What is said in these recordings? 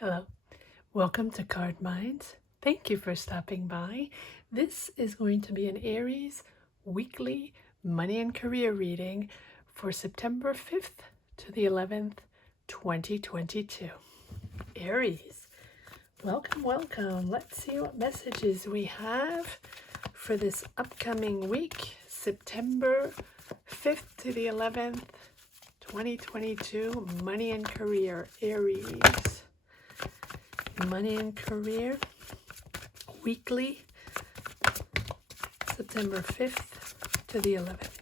Hello, welcome to Card Minds. Thank you for stopping by. This is going to be an Aries weekly money and career reading for September 5th to the 11th, 2022. Aries, welcome, welcome. Let's see what messages we have for this upcoming week, September 5th to the 11th, 2022, money and career, Aries. Money and career, weekly, September 5th to the 11th.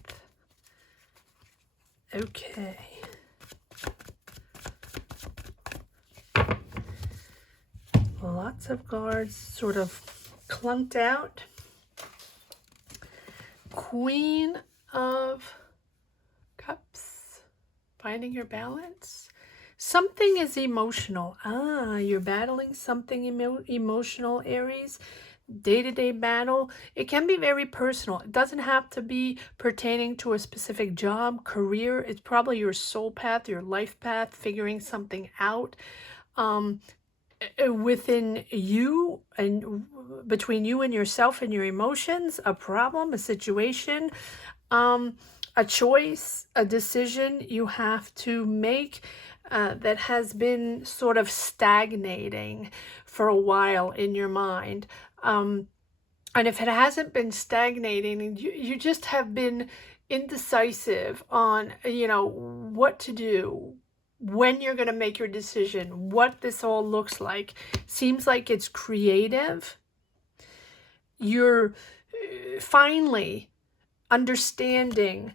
Okay. Lots of cards sort of clunked out. Queen of Cups, finding your balance. Something is emotional. You're battling something emotional, Aries. Day-to-day battle. It can be very personal. It doesn't have to be pertaining to a specific job, career. It's probably your soul path, your life path, figuring something out within you and between you and yourself and your emotions, a problem, a situation, a choice, a decision you have to make that has been sort of stagnating for a while in your mind. And if it hasn't been stagnating, you just have been indecisive on, what to do, when you're going to make your decision, what this all looks like. Seems like it's creative. You're finally understanding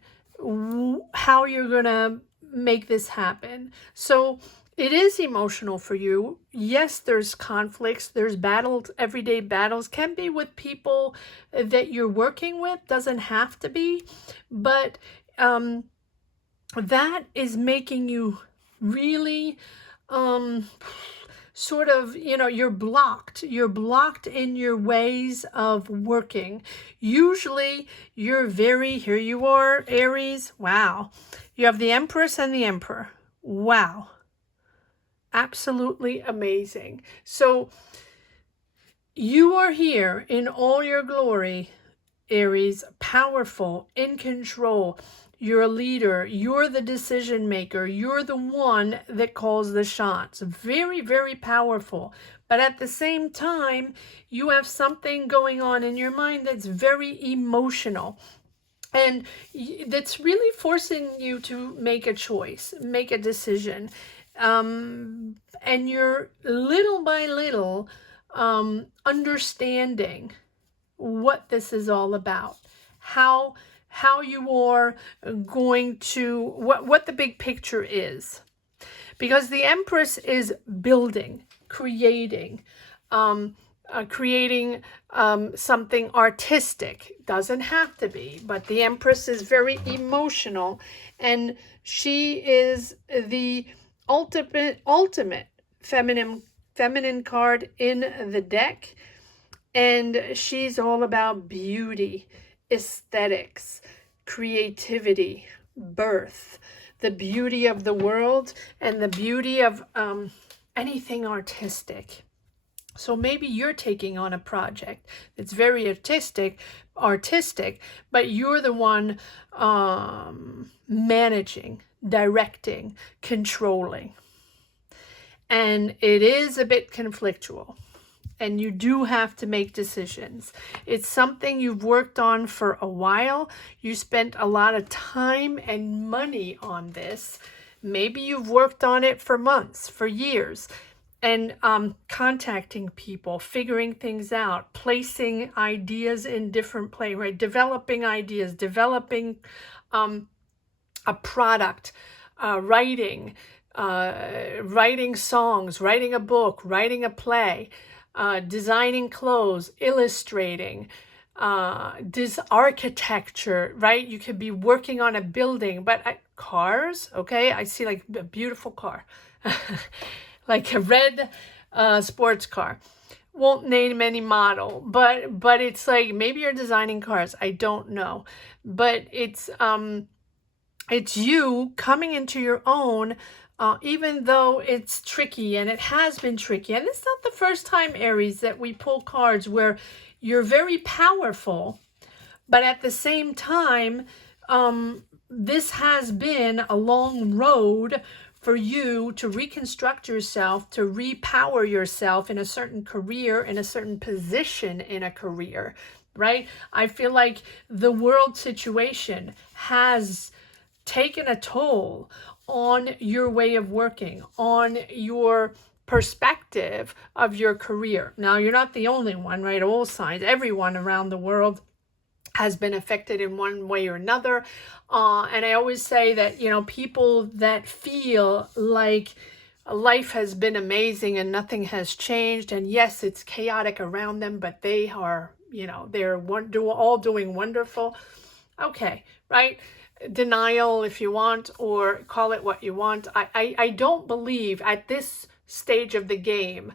how you're going to make this happen. So it is emotional for you. Yes, there's conflicts, there's battles, everyday battles, can be with people that you're working with, doesn't have to be, but that is making you really sort of, you're blocked in your ways of working. Usually you're here you are, Aries. Wow. You have the Empress and the Emperor. Wow. Absolutely amazing. So you are here in all your glory, Aries, powerful, in control. You're a leader. You're the decision maker. You're the one that calls the shots. Very, very powerful. But at the same time, you have something going on in your mind that's very emotional. And that's really forcing you to make a choice, make a decision. And you're little by little understanding what this is all about, how you are going to, what the big picture is. Because the Empress is building, creating, something artistic. Doesn't have to be, but the Empress is very emotional, and she is the ultimate feminine card in the deck. And she's all about beauty, aesthetics, creativity, birth, the beauty of the world, and the beauty of anything artistic. So maybe you're taking on a project that's very artistic, but you're the one managing, directing, controlling. And it is a bit conflictual. And you do have to make decisions. It's something you've worked on for a while. You spent a lot of time and money on this. Maybe you've worked on it for months, for years, and contacting people, figuring things out, placing ideas in different places, right? Developing ideas, developing a product, writing songs, writing a book, writing a play, designing clothes, illustrating, architecture, right? You could be working on a building, but cars, okay? I see like a beautiful car, like a red sports car. Won't name any model, but it's like maybe you're designing cars. I don't know, but it's you coming into your own even though it's tricky, and it has been tricky. And it's not the first time, Aries, that we pull cards where you're very powerful, but at the same time, this has been a long road for you to reconstruct yourself, to repower yourself in a certain career, in a certain position in a career, right? I feel like the world situation has taken a toll on your way of working, on your perspective of your career. Now, you're not the only one, right? All signs, everyone around the world has been affected in one way or another. And I always say that, people that feel like life has been amazing and nothing has changed, and yes, it's chaotic around them, but they are, they're all doing wonderful. Okay, right? Denial, if you want, or call it what you want. I don't believe at this stage of the game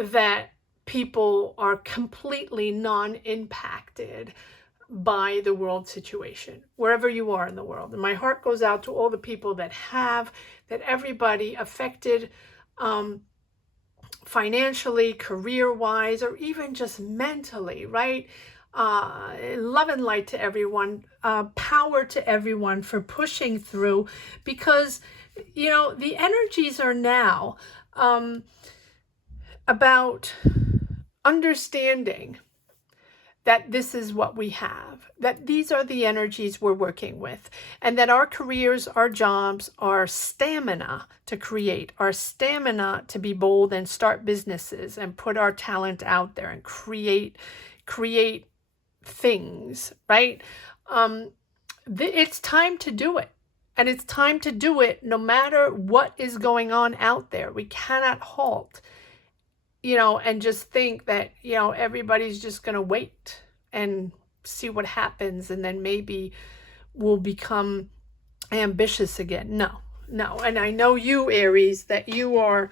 that people are completely non-impacted by the world situation, wherever you are in the world. And my heart goes out to all the people that everybody affected financially, career-wise, or even just mentally, right? Love and light to everyone, power to everyone for pushing through, because, the energies are now about understanding that this is what we have, that these are the energies we're working with, and that our careers, our jobs, our stamina to create, our stamina to be bold and start businesses and put our talent out there and create things, right? It's time to do it. And it's time to do it no matter what is going on out there. We cannot halt, and just think that, everybody's just going to wait and see what happens, and then maybe we'll become ambitious again. No. And I know you, Aries, that you are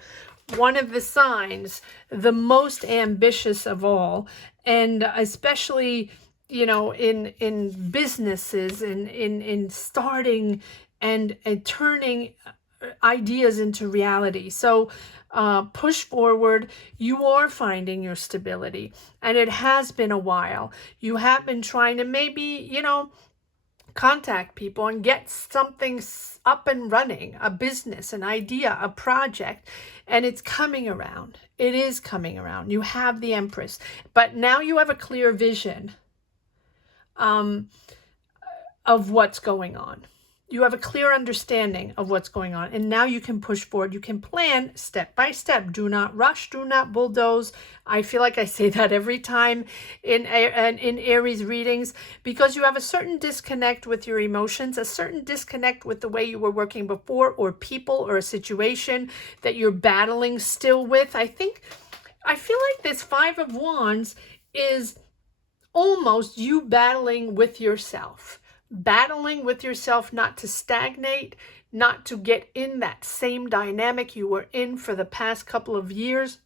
one of the signs, the most ambitious of all, and especially, in businesses, in starting and turning ideas into reality. So push forward. You are finding your stability, and it has been a while. You have been trying to maybe, contact people and get something up and running, a business, an idea, a project, and it's coming around. It is coming around. You have the Empress, but now you have a clear vision of what's going on. You have a clear understanding of what's going on, and now you can push forward. You can plan step by step. Do not rush. Do not bulldoze. I feel like I say that every time in Aries readings, because you have a certain disconnect with your emotions, a certain disconnect with the way you were working before, or people, or a situation that you're battling still with. I feel like this Five of Wands is almost you battling with yourself. Battling with yourself not to stagnate, not to get in that same dynamic you were in for the past couple of years.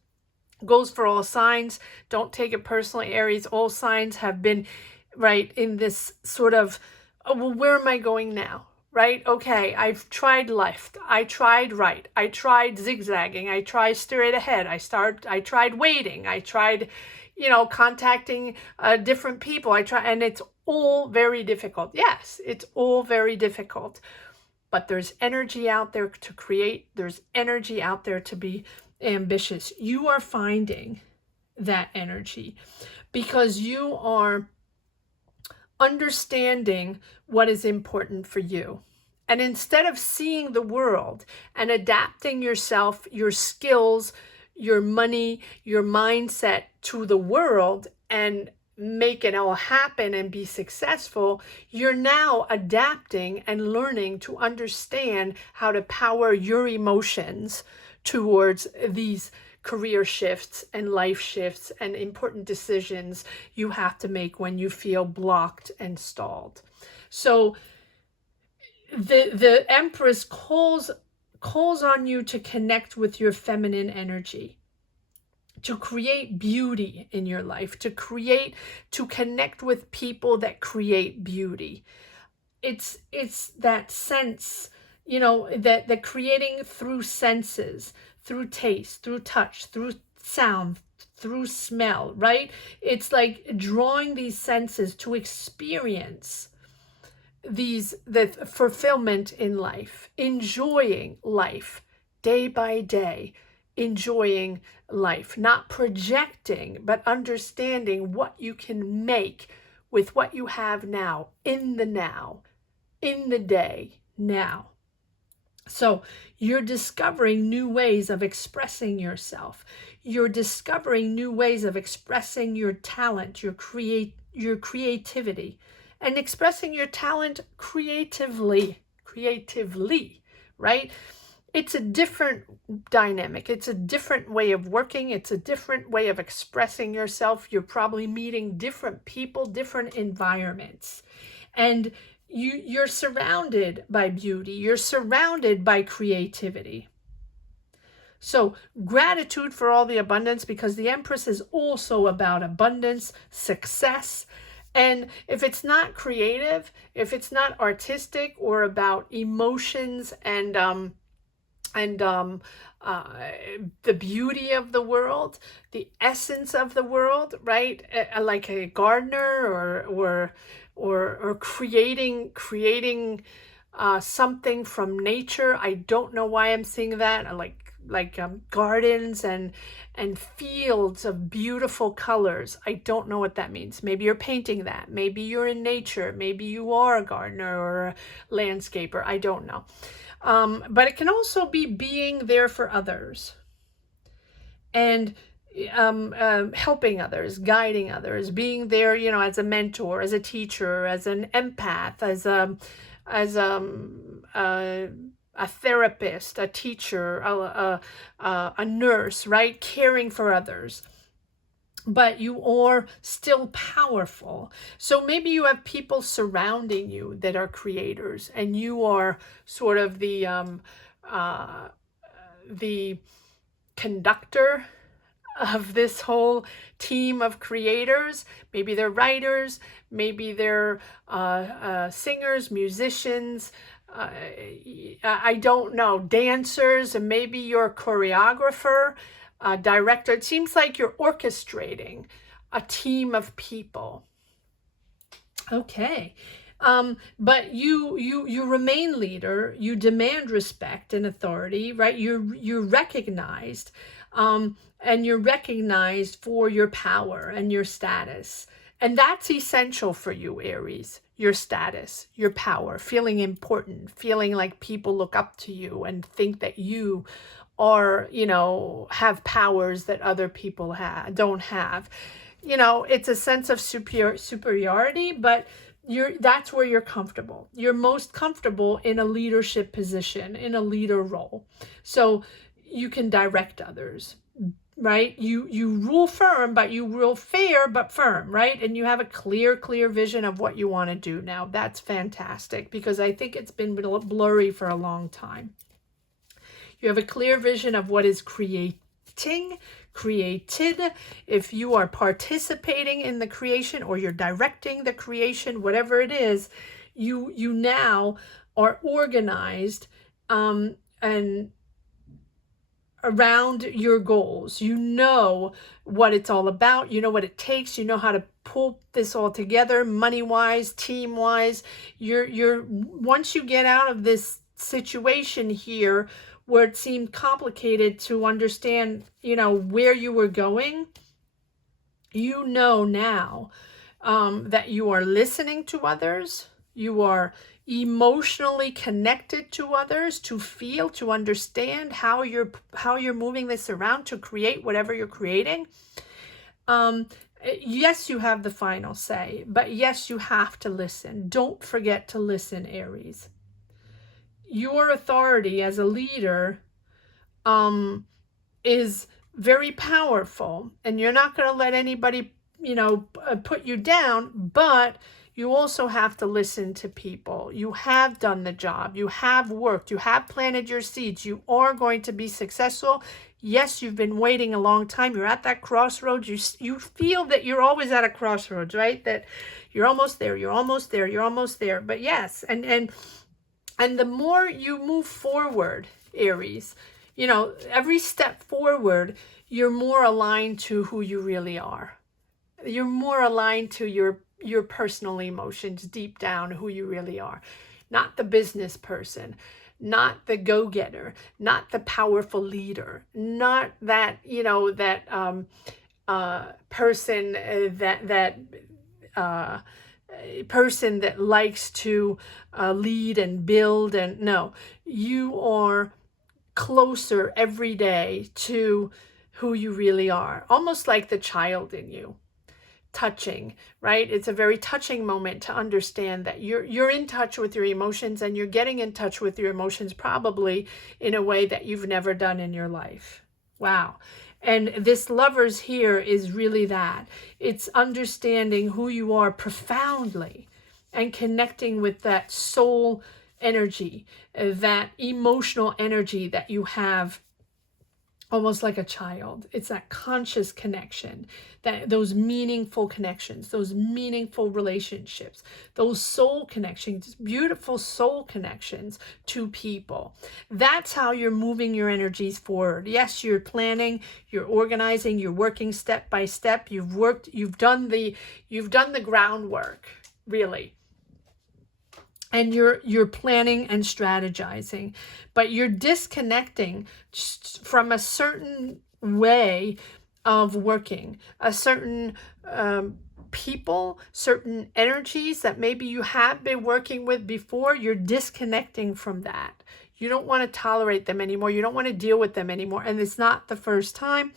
Goes for all signs. Don't take it personally, Aries. All signs have been, right, in this sort of, oh, well, where am I going now? Right? Okay, I've tried left. I tried right. I tried zigzagging. I tried straight ahead. I tried waiting. I tried, contacting different people. And it's all very difficult. Yes, it's all very difficult. But there's energy out there to create. There's energy out there to be ambitious. You are finding that energy because you are understanding what is important for you. And instead of seeing the world and adapting yourself, your skills, your money, your mindset to the world and make it all happen and be successful, you're now adapting and learning to understand how to power your emotions towards these career shifts and life shifts and important decisions you have to make when you feel blocked and stalled. So the Empress calls on you to connect with your feminine energy, to create beauty in your life, to connect with people that create beauty. It's that sense, you know, that creating through senses, through taste, through touch, through sound, through smell, right? It's like drawing these senses to experience the fulfillment in life, enjoying life day by day, enjoying life, not projecting, but understanding what you can make with what you have now, in the day, now. So you're discovering new ways of expressing yourself. You're discovering new ways of expressing your talent, your creativity, and expressing your talent creatively, right? It's a different dynamic. It's a different way of working. It's a different way of expressing yourself. You're probably meeting different people, different environments. And you're surrounded by beauty. You're surrounded by creativity. So gratitude for all the abundance, because the Empress is also about abundance, success. And if it's not creative, if it's not artistic or about emotions and the beauty of the world, the essence of the world, right? Like a gardener or creating something from nature. I don't know why I'm seeing that. I like gardens and fields of beautiful colors. I don't know what that means. Maybe you're painting that. Maybe you're in nature. Maybe you are a gardener or a landscaper. I don't know. But it can also be being there for others and helping others, guiding others, being there, you know, as a mentor, as a teacher, as an empath, a therapist, a teacher, a nurse, right? Caring for others. But you are still powerful. So maybe you have people surrounding you that are creators, and you are sort of the conductor of this whole team of creators. Maybe they're writers, maybe they're singers, musicians, I don't know, dancers, and maybe you're a choreographer, director. It seems like you're orchestrating a team of people. Okay. But you remain leader. You demand respect and authority, right? You're recognized, and you're recognized for your power and your status. And that's essential for you, Aries. Your status, your power, feeling important, feeling like people look up to you and think that you are, you know, have powers that other people don't have. You know, it's a sense of superiority, but that's where you're comfortable. You're most comfortable in a leadership position, in a leader role. So you can direct others, right? You rule firm, but you rule fair but firm, right? And you have a clear vision of what you want to do now. That's fantastic, because I think it's been blurry for a long time. You have a clear vision of what is created. If you are participating in the creation or you're directing the creation, whatever it is, you now are organized and around your goals. You know what it's all about. You know what it takes. You know how to pull this all together, money-wise, team-wise. You're once you get out of this situation here where it seemed complicated to understand, you know, where you were going, you know now that you are listening to others. You are emotionally connected to others, to feel, to understand how you're moving this around to create whatever you're creating. Yes, you have the final say, but yes, you have to listen. Don't forget to listen, Aries. Your authority as a leader is very powerful, and you're not going to let anybody, you know, put you down, but you also have to listen to people. You have done the job. You have worked. You have planted your seeds. You are going to be successful. Yes, you've been waiting a long time. You're at that crossroads. You feel that you're always at a crossroads, right? That you're almost there. You're almost there. You're almost there. But yes, and And the more you move forward, Aries, you know, every step forward, you're more aligned to who you really are. You're more aligned to your personal emotions deep down, who you really are. Not the business person, not the go-getter, not the powerful leader, not that, you know, that person uh, person that likes to lead and build. And no, you are closer every day to who you really are, almost like the child in you. Touching, right? It's a very touching moment to understand that you're in touch with your emotions, and you're getting in touch with your emotions probably in a way that you've never done in your life. Wow. And this Lovers here is really that. It's understanding who you are profoundly and connecting with that soul energy, that emotional energy that you have, almost like a child. It's that conscious connection, that those meaningful connections, those meaningful relationships, those soul connections, beautiful soul connections to people. That's how you're moving your energies forward. Yes, you're planning, you're organizing, you're working step by step. You've done the groundwork, really. And you're planning and strategizing, but you're disconnecting from a certain way of working, a certain people, certain energies that maybe you have been working with before. You're disconnecting from that. You don't want to tolerate them anymore. You don't want to deal with them anymore. And it's not the first time.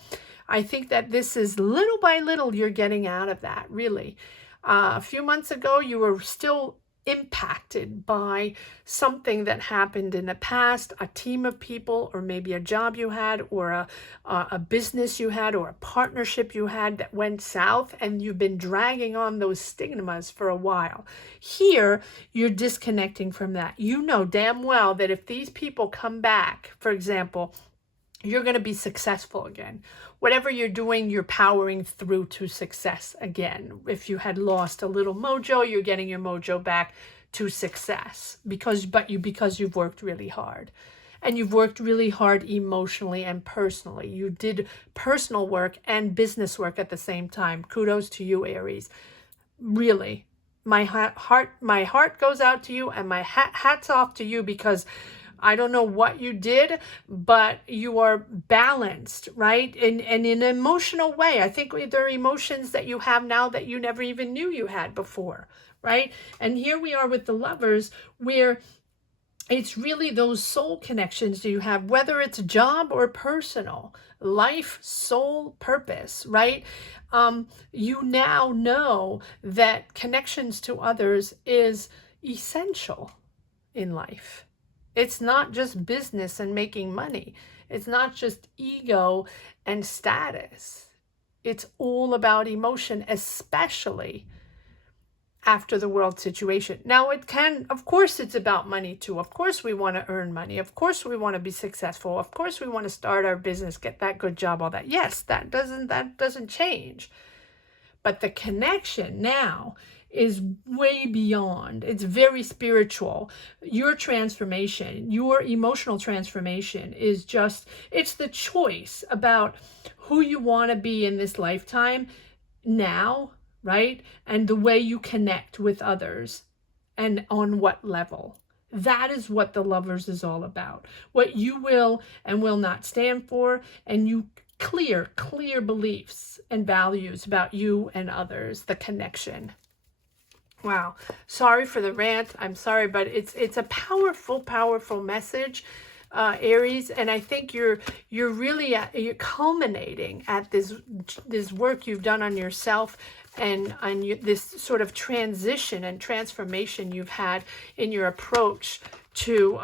I think that this is little by little you're getting out of that, really. A few months ago, you were still impacted by something that happened in the past, a team of people, or maybe a job you had, or a business you had, or a partnership you had that went south, and you've been dragging on those stigmas for a while. Here, you're disconnecting from that. You know damn well that if these people come back, for example, you're going to be successful again. Whatever you're doing, you're powering through to success again. If you had lost a little mojo, you're getting your mojo back to success because you've worked really hard. And you've worked really hard emotionally and personally. You did personal work and business work at the same time. Kudos to you, Aries. Really. My heart goes out to you, and my hat's off to you, because I don't know what you did, but you are balanced, right? And in an emotional way. I think there are emotions that you have now that you never even knew you had before, right? And here we are with the Lovers, where it's really those soul connections you have, whether it's job or personal, life, soul, purpose, right? You now know that connections to others is essential in life. It's not just business and making money. It's not just ego and status. It's all about emotion, especially after the world situation. Now, it can, of course, it's about money too. Of course, we want to earn money. Of course, we want to be successful. Of course, we want to start our business, get that good job, all that. Yes, that doesn't change. But the connection now is way beyond. It's very spiritual. Your transformation, your emotional transformation is just, it's the choice about who you want to be in this lifetime now, right? And the way you connect with others and on what level. That is what the Lovers is all about. What you will and will not stand for, and you clear beliefs and values about you and others, the connection. Wow. Sorry for the rant. I'm sorry, but it's a powerful message, Aries. And I think you're really you're culminating at this work you've done on yourself, and on this sort of transition and transformation you've had in your approach to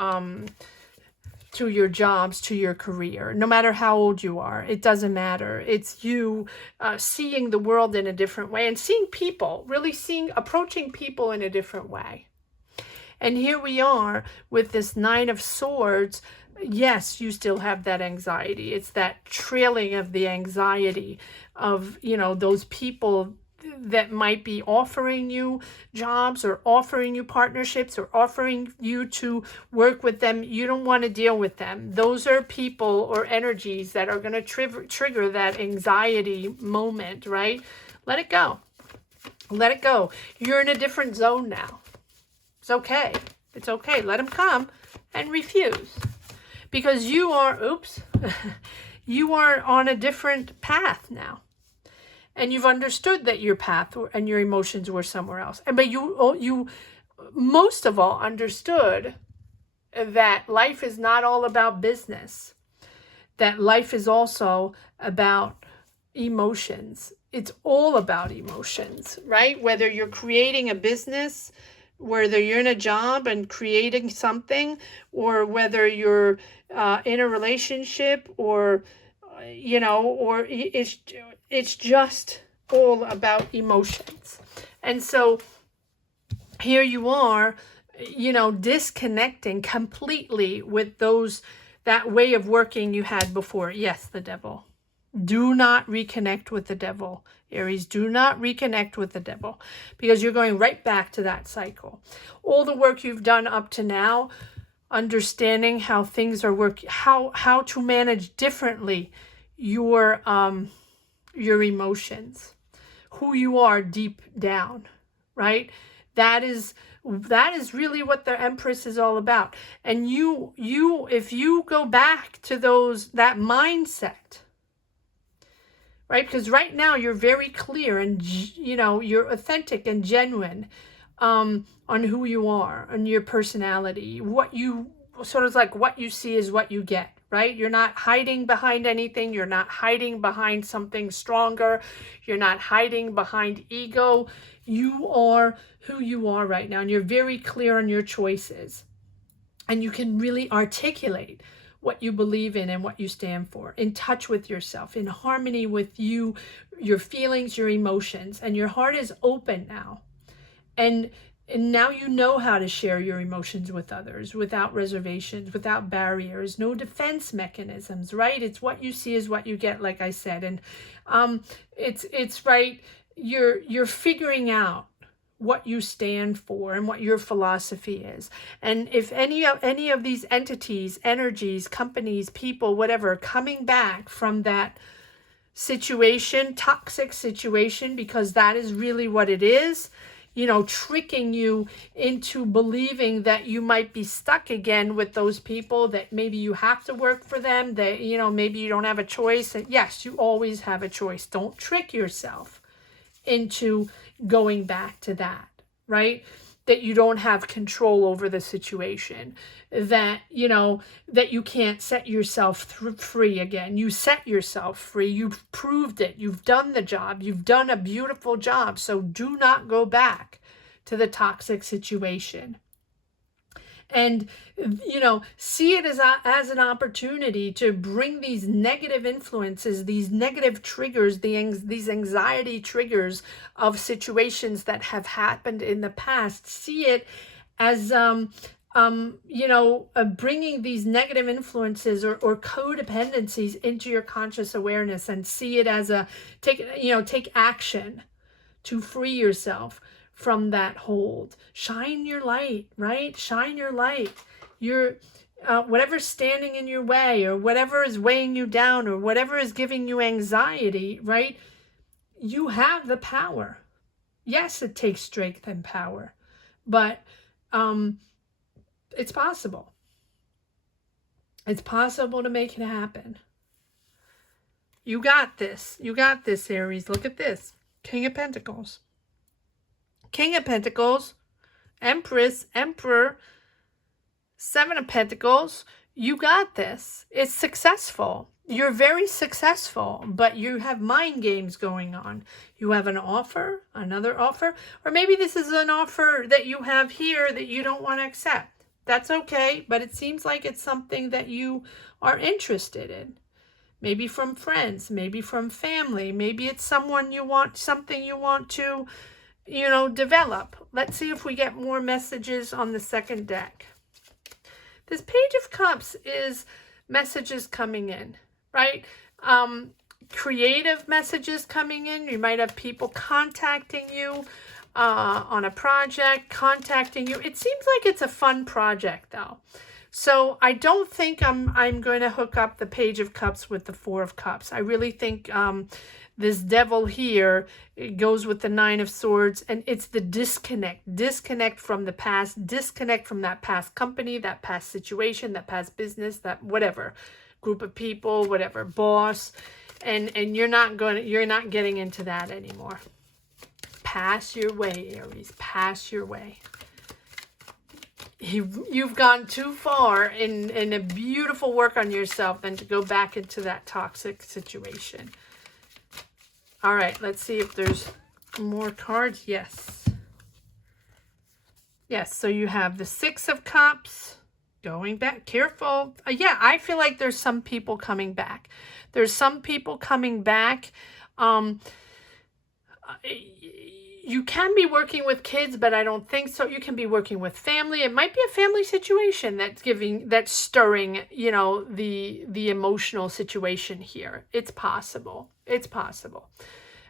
your jobs, to your career. No matter how old you are, it doesn't matter. It's you seeing the world in a different way, and seeing people, really approaching people in a different way. And here we are with this Nine of Swords. Yes, you still have that anxiety. It's that trailing of the anxiety of, those people that might be offering you jobs or offering you partnerships or offering you to work with them, you don't want to deal with them. Those are people or energies that are going to trigger that anxiety moment, right? Let it go. Let it go. You're in a different zone now. It's okay. It's okay. Let them come and refuse. Because you are, you are on a different path now. And you've understood that your path and your emotions were somewhere else. But you most of all understood that life is not all about business. That life is also about emotions. It's all about emotions, right? Whether you're creating a business, whether you're in a job and creating something, or whether you're in a relationship, or or it's just all about emotions. And so here you are, disconnecting completely with that way of working you had before. Yes, the devil. Do not reconnect with the devil, Aries. Do not reconnect with the devil, because you're going right back to that cycle. All the work you've done up to now, understanding how things are working, how to manage differently your emotions, who you are deep down, right? That is really what the Empress is all about. And if you go back to that mindset, right? Because right now you're very clear and, you're authentic and genuine on who you are, on your personality. What you see is what you get, right? You're not hiding behind anything. You're not hiding behind something stronger. You're not hiding behind ego. You are who you are right now, and you're very clear on your choices. And you can really articulate what you believe in and what you stand for, in touch with yourself, in harmony with you, your feelings, your emotions, and your heart is open now. And now you know how to share your emotions with others without reservations, without barriers, no defense mechanisms, right? It's what you see is what you get, like I said. And it's right, you're figuring out what you stand for and what your philosophy is. And if any of these entities, energies, companies, people, whatever, coming back from that situation, toxic situation, because that is really what it is, tricking you into believing that you might be stuck again with those people, that maybe you have to work for them, that, maybe you don't have a choice. And yes, you always have a choice. Don't trick yourself into going back to that, right? That you don't have control over the situation, that, that you can't set yourself free again. You set yourself free. You've proved it. You've done the job. You've done a beautiful job. So do not go back to the toxic situation. And, see it as an opportunity to bring these negative influences, these negative triggers, these anxiety triggers of situations that have happened in the past. See it as, bringing these negative influences or codependencies into your conscious awareness, and see it as take action to free yourself from that hold. Shine your light, right? Shine your light. Your whatever's standing in your way, or whatever is weighing you down, or whatever is giving you anxiety, right? You have the power. Yes, it takes strength and power, but it's possible. It's possible to make it happen. You got this. You got this, Aries. Look at this. King of Pentacles. King of Pentacles, Empress, Emperor, Seven of Pentacles. You got this. It's successful. You're very successful, but you have mind games going on. You have an offer, another offer, or maybe this is an offer that you have here that you don't want to accept. That's okay, but it seems like it's something that you are interested in. Maybe from friends, maybe from family, maybe it's something you want to develop. Let's see if we get more messages on the second deck. This Page of Cups is messages coming in, right? creative messages coming in. You might have people contacting you on a project, contacting you. It seems like it's a fun project though. So I don't think I'm going to hook up the Page of Cups with the Four of Cups. I really think this Devil here, it goes with the Nine of Swords, and it's the disconnect from the past, disconnect from that past company, that past situation, that past business, that whatever group of people, whatever boss, and you're not getting into that anymore. Pass your way, Aries. Pass your way. You've gone too far in a beautiful work on yourself than to go back into that toxic situation. All right, let's see if there's more cards. Yes. Yes, so you have the Six of Cups going back. Careful. Yeah, I feel like there's some people coming back. There's some people coming back. You can be working with kids, but I don't think so. You can be working with family. It might be a family situation that's stirring, you know, the emotional situation here. It's possible. It's possible.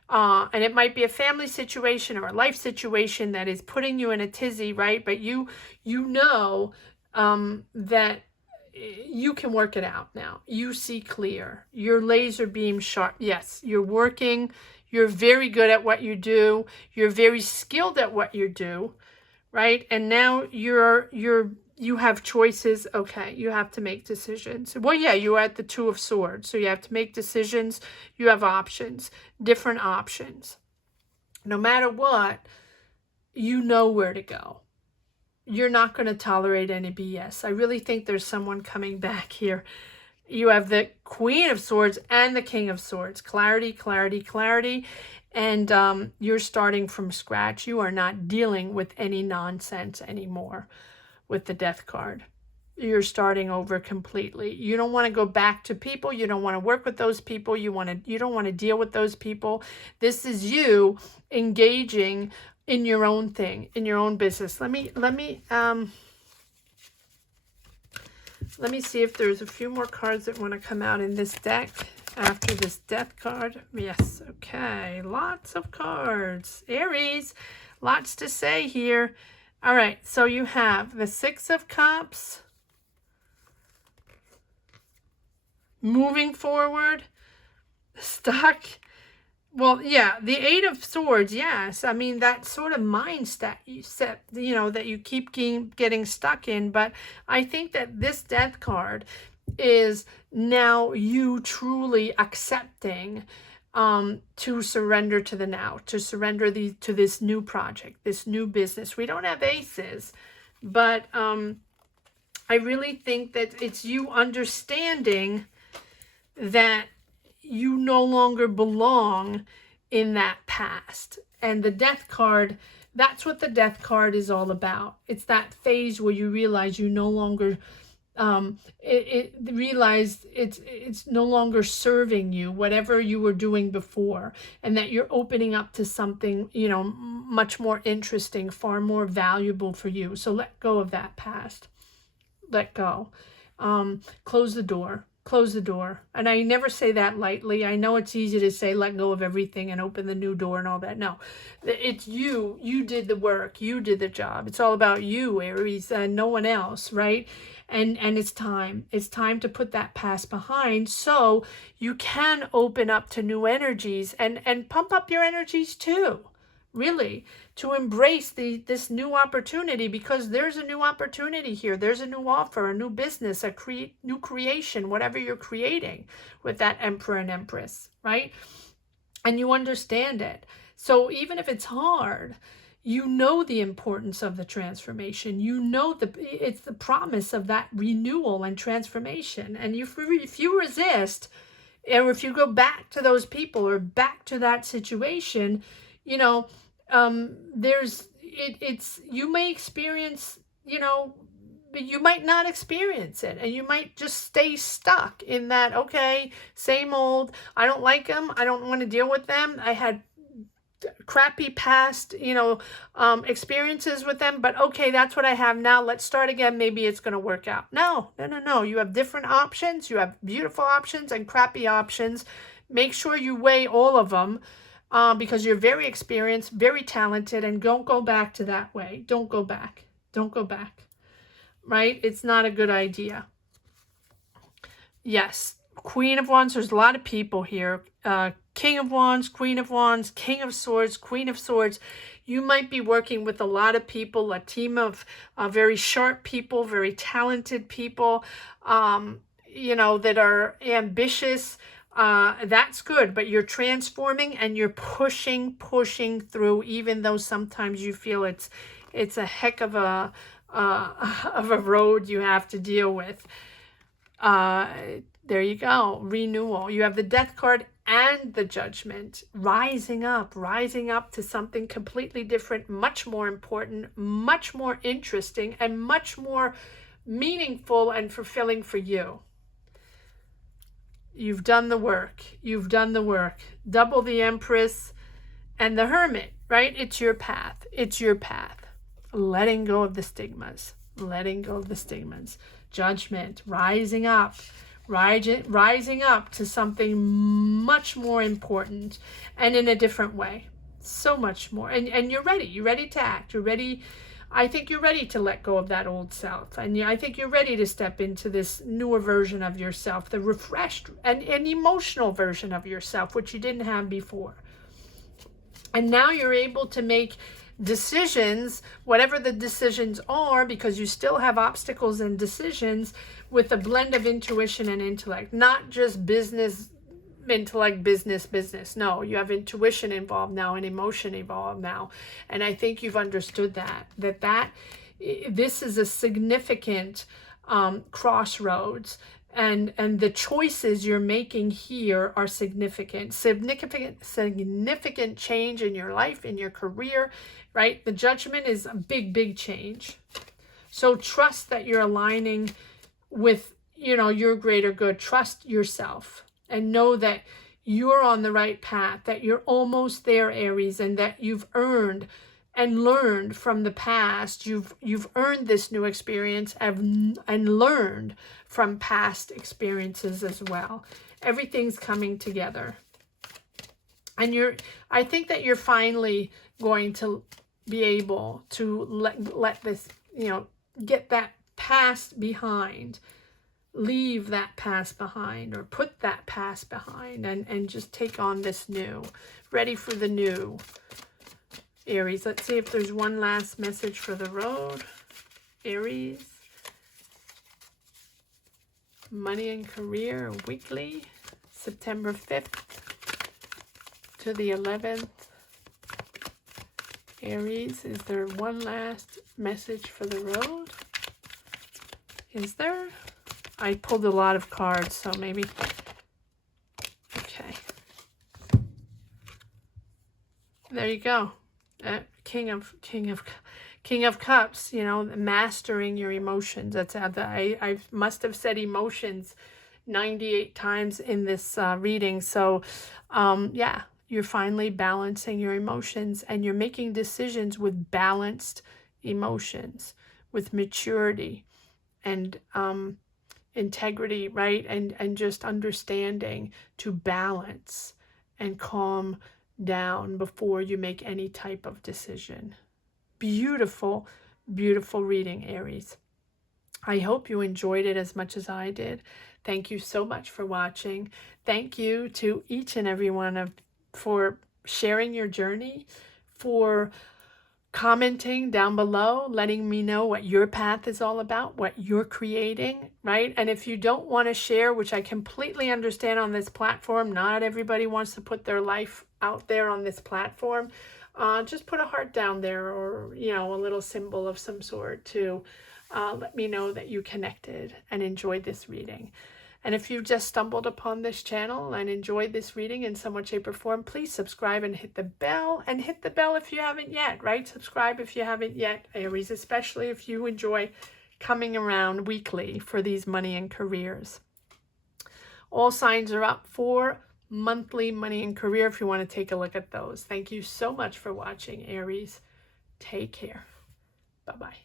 And it might be a family situation or a life situation that is putting you in a tizzy, right? But you know that you can work it out now. You see clear. Your laser beam sharp. Yes, you're working. You're very good at what you do. You're very skilled at what you do, right? And now you have choices. Okay, you have to make decisions. Well, yeah, you're at the Two of Swords, so you have to make decisions. You have options, different options. No matter what, you know where to go. You're not going to tolerate any BS. I really think there's someone coming back here. You have the Queen of Swords and the King of Swords. Clarity, clarity, clarity. And you're starting from scratch. You are not dealing with any nonsense anymore with the Death card. You're starting over completely. You don't want to go back to people. You don't want to work with those people. You don't want to deal with those people. This is you engaging in your own thing, in your own business. Let me see if there's a few more cards that want to come out in this deck after this Death card. Yes, okay. Lots of cards. Aries, lots to say here. All right, so you have the Six of Cups. Moving forward. Stuck. Well, yeah, the Eight of Swords, yes. I mean, that sort of mindset you set, you know, that you keep getting stuck in. But I think that this Death card is now you truly accepting to surrender to the now, to surrender to this new project, this new business. We don't have aces, but I really think that it's you understanding that you no longer belong in that past. And the Death card, that's what the Death card is all about. It's that phase where you realize you no longer realize it's no longer serving you, whatever you were doing before, and that you're opening up to something, you know, much more interesting, far more valuable for you. So let go of that past. Let go. Close the door. Close the door. And I never say that lightly. I know it's easy to say let go of everything and open the new door and all that. No, it's you. You did the work. You did the job. It's all about you, Aries, and no one else, right? And it's time. It's time to put that past behind so you can open up to new energies and pump up your energies too. Really, to embrace this new opportunity, because there's a new opportunity here. There's a new offer, a new business, new creation, whatever you're creating with that Emperor and Empress, right? And you understand it. So even if it's hard, you know the importance of the transformation. You know it's the promise of that renewal and transformation. And if you resist, or if you go back to those people or back to that situation, you know, you may experience, you know, but you might not experience it, and you might just stay stuck in that, okay, same old, I don't like them, I don't want to deal with them, I had crappy past, you know, experiences with them, but okay, that's what I have now, let's start again, maybe it's going to work out. No, you have different options, you have beautiful options and crappy options. Make sure you weigh all of them because you're very experienced, very talented, and don't go back to that way. Don't go back. Don't go back. Right? It's not a good idea. Yes. Queen of Wands, there's a lot of people here. King of Wands, Queen of Wands, King of Swords, Queen of Swords. You might be working with a lot of people, a team of very sharp people, very talented people, you know, that are ambitious. That's good, but you're transforming and you're pushing through, even though sometimes you feel it's a heck of a road you have to deal with. There you go. Renewal. You have the Death card and the Judgment. Rising up to something completely different, much more important, much more interesting, and much more meaningful and fulfilling for you. You've done the work. You've done the work. Double the Empress and the Hermit, right? It's your path. It's your path. Letting go of the stigmas. Letting go of the stigmas. Judgment. Rising up to something much more important and in a different way. So much more. And you're ready. You're ready to act. You're ready. I think you're ready to let go of that old self. And I think you're ready to step into this newer version of yourself, the refreshed and emotional version of yourself, which you didn't have before. And now you're able to make decisions, whatever the decisions are, because you still have obstacles and decisions, with a blend of intuition and intellect, not just business, intellect, business. No, you have intuition involved now and emotion involved now. And I think you've understood that this is a significant crossroads. And the choices you're making here are significant change in your life, in your career, right? The Judgment is a big change. So trust that you're aligning with, you know, your greater good. Trust yourself and know that you're on the right path, that you're almost there, Aries, and that you've earned and learned from the past. You've earned this new experience and learned from past experiences as well. Everything's coming together. And I think that you're finally going to be able to let this, you know, get that past behind, leave that past behind, or put that past behind, and just take on this new. Ready for the new, Aries. Let's see if there's one last message for the road. Aries. Money and career weekly, September 5th to the 11th. Aries, is there one last message for the road? Is there? I pulled a lot of cards, so maybe. Okay. There you go. King of Cups, you know, mastering your emotions. That's I must have said emotions 98 times in this reading. So, yeah, you're finally balancing your emotions, and you're making decisions with balanced emotions, with maturity and integrity, right? And just understanding to balance and calm down before you make any type of decision. Beautiful, beautiful reading, Aries. I hope you enjoyed it as much as I did. Thank you so much for watching. Thank you to each and every one for sharing your journey, for commenting down below, letting me know what your path is all about, what you're creating, right? And if you don't want to share, which I completely understand on this platform, not everybody wants to put their life out there on this platform, just put a heart down there, or, you know, a little symbol of some sort to let me know that you connected and enjoyed this reading. And if you've just stumbled upon this channel and enjoyed this reading in some way, shape, or form, please subscribe and hit the bell. And hit the bell if you haven't yet, right? Subscribe if you haven't yet, Aries, especially if you enjoy coming around weekly for these money and careers. All signs are up for monthly money and career if you want to take a look at those. Thank you so much for watching, Aries. Take care. Bye-bye.